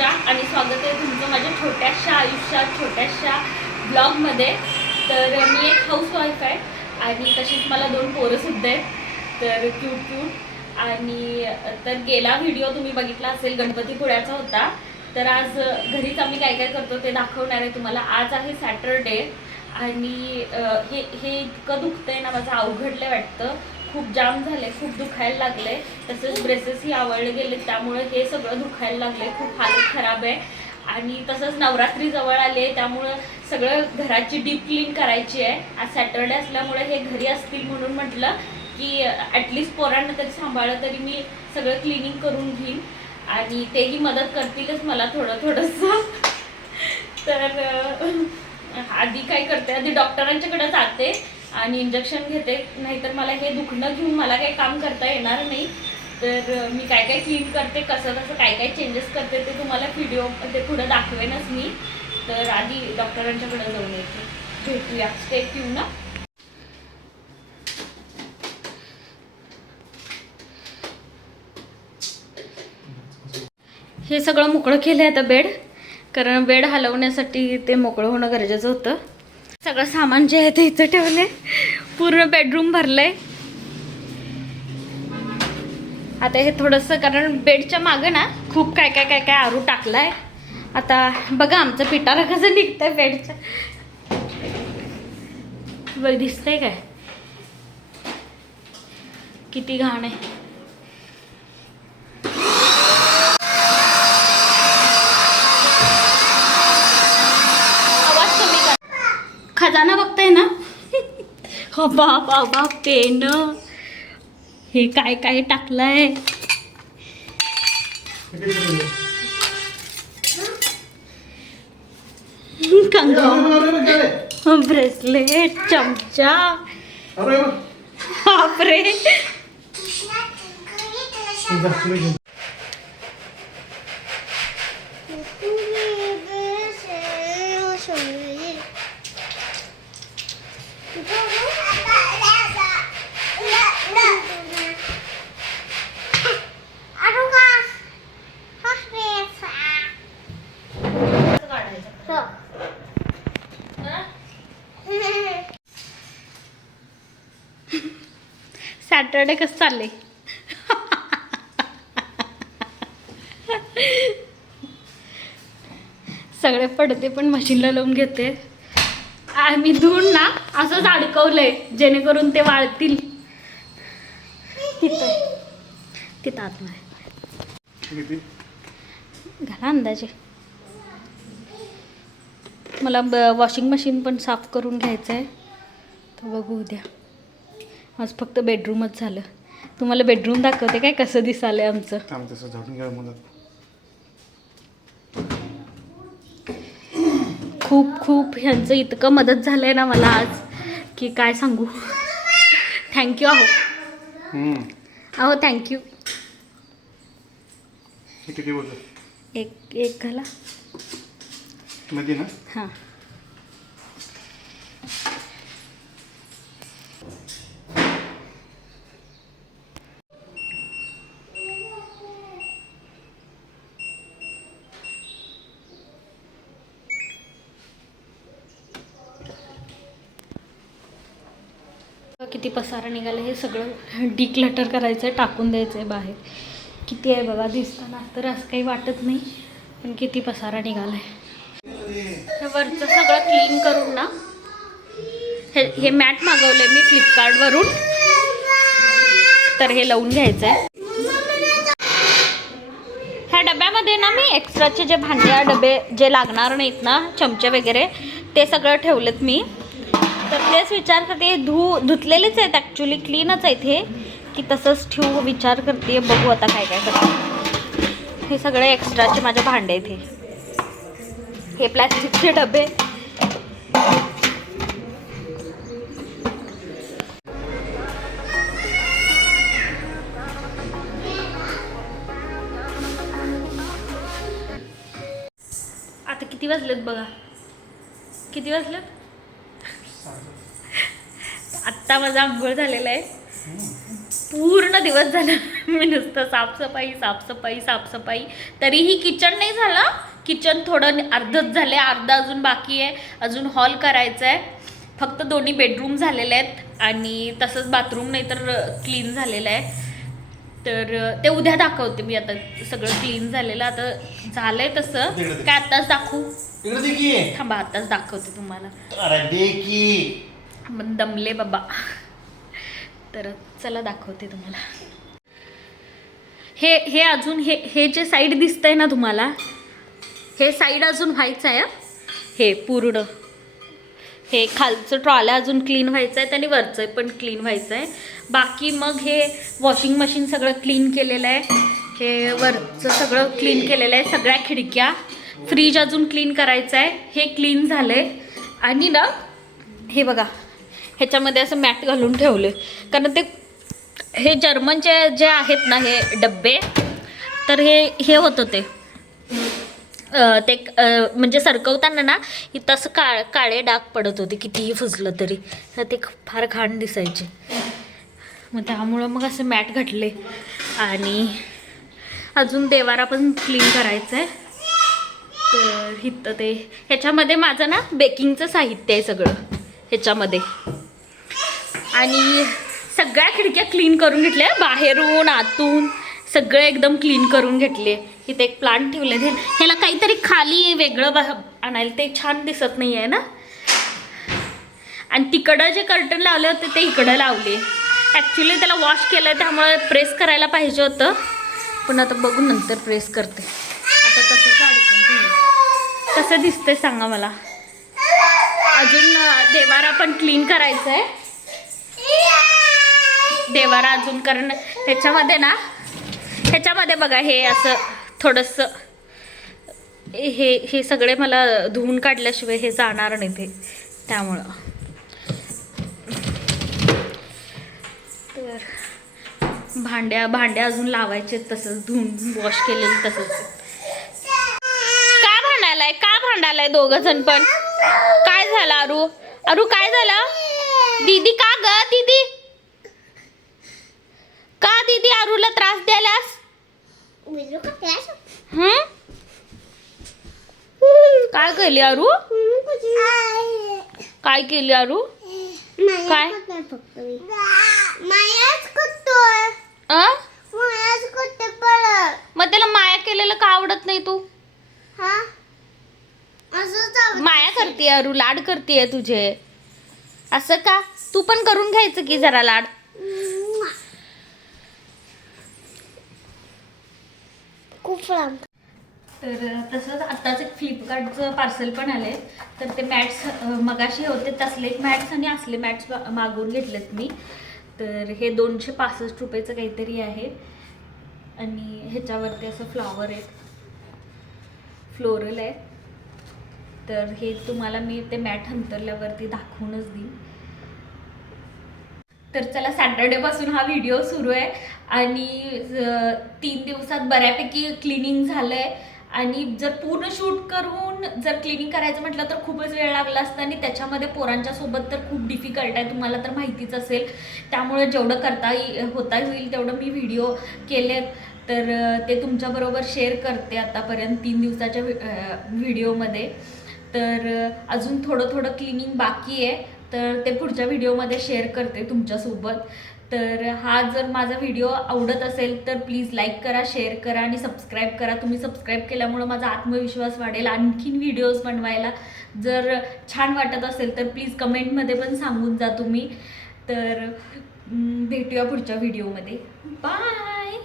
पूजा आणि स्वागत आहे तुमचं माझ्या छोट्याशा आयुष्यात छोट्याशा ब्लॉगमध्ये। तर मी एक हाऊसवाईफ आहे आणि तशीच मला 2 पोरंसुद्धा आहेत, तर क्यूट आणि तर गेला व्हिडिओ तुम्ही बघितला असेल गणपतीपुळ्याचा होता। तर आज घरीच आम्ही काय काय करतो ते दाखवणार आहे तुम्हाला। आज आहे सॅटरडे आणि हे इतकं दुखतंय ना, माझं अवघडलं वाटतं, खूप जाम झाले, खूप दुखायला लागले, तसेच ब्रेसेसही आवळले गेले त्यामुळे हे सगळं दुखायला लागले, खूप हालत खराब आहे। आणि तसंच नवरात्री जवळ आले त्यामुळे सगळं घराची डीप क्लीन करायची आहे। आज सॅटरडे असल्यामुळे हे घरी असतील म्हणून म्हटलं की ॲटलिस्ट पोरांना तरी सांभाळलं तरी मी सगळं क्लिनिंग करून घेईन आणि तेही मदत करतीलच मला थोडंसं। तर आधी काय करते, आधी डॉक्टरांच्याकडे जाते आणि इंजेक्शन घेते, नाहीतर मला हे दुखणं घेऊन मला काही काम करता येणार नाही। तर मी काय काय क्लीन करते, कसं काय काय चेंजेस करते ते तुम्हाला व्हिडिओ ते पुढे दाखवेनच मी। तर आधी डॉक्टरांच्याकडे जाऊन येते, भेटूया, स्टे ट्यून ना। हे सगळं मोकळं केलं आहे आता बेड, कारण बेड हलवण्यासाठी ते मोकळं होणं गरजेचं होतं। सगळं सामान जे आहे ते इथं ठेवले, पूर्ण बेडरूम भरलंय। आता हे थोडंसं, कारण बेडच्या मागं ना खूप काय आरू टाकलाय। आता बघा आमचं पिटारा कसं निघतंय बेडच्या, बघ दिसतंय काय किती घाण आहे। आवाज कमी कर, खजाना बघताय ना। हो बाबा पेन, हे काय टाकलंय, कंगवा, ब्रेसलेट, चमचा, बापरे। सॅटरडे कसं चाललंय? सगळे पडदे पण मशीनला लावून घेते आम्ही, धुवून ना असंच अडकवलंय जेणेकरून ते वाळतील। तिथं आतमध्ये घाला अंदाजे। मला वॉशिंग मशीन पण साफ करून घ्यायचं आहे, तर बघू उद्या। आज फक्त बेडरूमच झालं। तुम्हाला बेडरूम दाखवते काय कसं दिसालंय आमचं। खूप ह्यांचं इतकं मदत झालंय ना मला आज की काय सांगू। थँक्यू अहो थँक्यू। एक घाला मध्ये ना। हां किती पसारा निघाला, हे सगळं डिक्लटर करायचं आहे, टाकून द्यायचं आहे बाहेर। किती आहे बघा दिसताना, तर असं काही वाटत नाही, पण किती पसारा निघाला आहे। हे वरचं सगळं क्लीन करून ना, हे मॅट मागवले मी फ्लिपकार्टवरून, तर हे लावून घ्यायचं आहे। ह्या डब्यामध्ये ना मी एक्स्ट्राचे जे भांड्या डबे जे लागणार नाहीत ना, चमचे वगैरे, ते सगळं ठेवलेत मी। तर तेच विचार करते, धुतलेलेच आहेत ॲक्च्युली, क्लीनच आहेत हे, की तसंच ठेवू विचार करते। बघू आता काय करते। हे सगळे एक्स्ट्राचे माझे भांडे आहेत, हे प्लॅस्टिकचे डबे। आता किती वाजलेत बघा, किती वाजलेत? आत्ता माझा आंघोळ झालेला आहे पूर्ण दिवस झाला मी नुसतं साफसफाई. तरीही किचन नाही झालं. किचन थोडं अर्धच झालं आहे, अर्धा अजून बाकी आहे. अजून हॉल करायचा आहे. फक्त दोन्ही बेडरूम झालेले आहेत आणि तसंच बाथरूम नाही तर क्लीन झालेलं आहे. तर ते उद्या दाखवते मी. आता सगळं क्लीन झालेलं आता झालंय तसं. काय आत्ताच दाखवू? थांबा, आत्ताच दाखवते तुम्हाला. दमले बाबा. तर चला दाखवते तुम्हाला. हे अजून हे जे साईड दिसतंय ना तुम्हाला, हे साईड अजून व्हायचं आहे. हे पूर्ण हे खालचं ट्रॉल्या अजून क्लीन व्हायचं आहे आणि वरचं पण क्लीन व्हायचं आहे. बाकी मग हे वॉशिंग मशीन सगळं क्लीन केलेलं आहे. हे वरचं सगळं क्लीन केलेलं आहे. सगळ्या खिडक्या, फ्रीज अजून क्लीन करायचं आहे. हे क्लीन झालं आहे. आणि ना हे बघा, ह्याच्यामध्ये असं मॅट घालून ठेवले, कारण ते हे जर्मनचे जे आहेत ना हे डब्बे, तर हे होतं ते म्हणजे सरकवताना ना तसं काळे डाग पडत होते कितीही फुजलं तरी. तर ते फार घाण दिसायचे. मग त्यामुळं मग असं मॅट घातले. आणि अजून देवारा पण क्लीन करायचं आहे. तर इथं ते ह्याच्यामध्ये माझं ना बेकिंगचं साहित्य आहे सगळं ह्याच्यामध्ये. आणि सगळ्या खिडक्या क्लीन करून घेतल्या, बाहेरून आतून सगळं एकदम क्लीन करून घेतले. इथे एक प्लांट ठेवले. ह्याला काहीतरी खाली वेगळं आणायला, ते छान दिसत नाही आहे ना. आणि तिकडं जे कर्टन लावले होते ते इकडं लावले. ॲक्च्युली त्याला वॉश केलं त्यामुळे प्रेस करायला पाहिजे होतं, पण आता बघून नंतर प्रेस करते. आता तसंच अडकून ठेवलं. कसं दिसतंय सांगा मला. अजून देवारा पण क्लीन करायचं आहे. देवारा अजून, कारण ह्याच्यामध्ये बघा हे असं थोडंसं हे सगळे मला धुवून काढल्याशिवाय हे जाणार नाही ते, त्यामुळं. तर भांड्या अजून लावायचे तसंच धुवून वॉश केलेलं तसंच. का भांडायलाय दोघं जण पण? काय झालं अरू काय झालं? दीदी का ग दीदी? का दीदी अरूला त्रास द्यायलास? काय केली अरू? काय केली अरू? काय मग त्याला माया केलेलं का आवडत नाही तू? माया करते अरू, लाड करते तुझे. असं का? तू पण करून घ्यायचं की जरा लाड. तर तसंच आत्ताच एक फ्लिपकार्टचं पार्सल पण आले. तर ते मॅट्स मगाशी होते तसले मॅट्स आणि असले मॅट्स मागवून घेतलेत मी. तर हे 265 रुपयाचं काहीतरी आहे. आणि ह्याच्यावरती असं फ्लॉवर आहे, फ्लोरल आहे. तर हे तुम्हाला मी ते मॅट अंतरल्यावरती दाखवूनच देईन. तर चला, सॅटर्डेपासून हा व्हिडिओ सुरू आहे आणि 3 दिवसात बऱ्यापैकी क्लिनिंग झालं आहे. आणि जर पूर्ण शूट करून जर क्लिनिंग करायचं म्हटलं तर खूपच वेळ लागला असता. आणि त्याच्यामध्ये पोरांच्या सोबत तर खूप डिफिकल्ट आहे, तुम्हाला तर माहितीच असेल. त्यामुळे जेवढं होता होईल तेवढं मी व्हिडिओ केले. तर ते तुमच्याबरोबर शेअर करते आतापर्यंत 3 दिवसाच्या व्हिडिओमध्ये. तर अजून थोडं क्लिनिंग बाकी आहे, तर ते पुढच्या व्हिडिओमध्ये शेअर करते तुमच्यासोबत. तर हा जर माझा व्हिडिओ आवडत असेल तर प्लीज लाईक करा, शेअर करा आणि सबस्क्राईब करा. तुम्ही सबस्क्राईब केल्यामुळं माझा आत्मविश्वास वाढेल आणखीन व्हिडिओज बनवायला. जर छान वाटत असेल तर प्लीज कमेंटमध्ये पण सांगून जा तुम्ही. तर भेटूया पुढच्या व्हिडिओमध्ये. बाय.